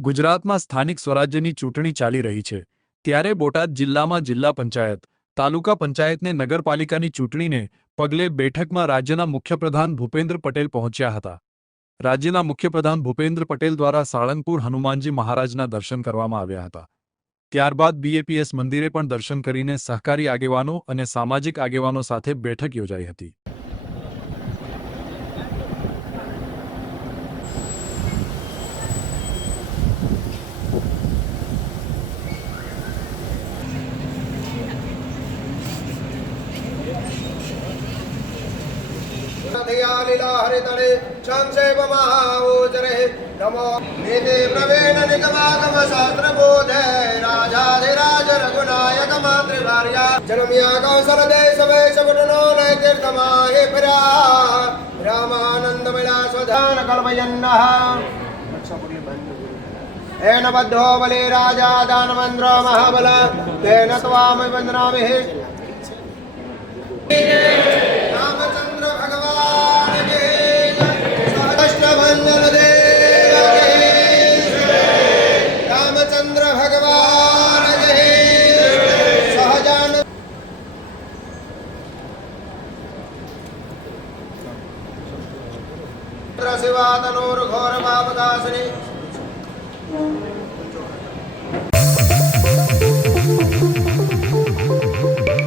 ગુજરાતમાં સ્થાનિક સ્વરાજ્યની ચૂંટણી ચાલી રહી છે ત્યારે બોટાદ જિલ્લામાં જિલ્લા પંચાયત, તાલુકા પંચાયતને નગરપાલિકાની ચૂંટણીને પગલે બેઠકમાં રાજ્યના મુખ્યપ્રધાન ભૂપેન્દ્ર પટેલ પહોંચ્યા હતા। રાજ્યના મુખ્યપ્રધાન ભૂપેન્દ્ર પટેલ દ્વારા સાળંગપુર હનુમાનજી મહારાજના દર્શન કરવામાં આવ્યા હતા। ત્યારબાદ બીએપીએસ મંદિરે પણ દર્શન કરીને સહકારી આગેવાનો અને સામાજિક આગેવાનો સાથે બેઠક યોજાઈ હતી। हरितले संक्षेप महावोचरे नमो नीति प्रवीण निगमागम शास्त्र बोधे राजाधिराज रघुनायक मातृभार्या जन्मिया कौशल देश वेश बुटनो नय तीर्थमाहि फिरा रामानंद विलास ध्यान कल्पयन्नः एन बद्धो बलि राजा दानवन्द्र महाबल तेन त्वाम वन्दनामि। रामचंद्र भगवान के कृष्णभंजन देव के रामचंद्र भगवान के सहजान शिवा तनोर घोर पापदासिनी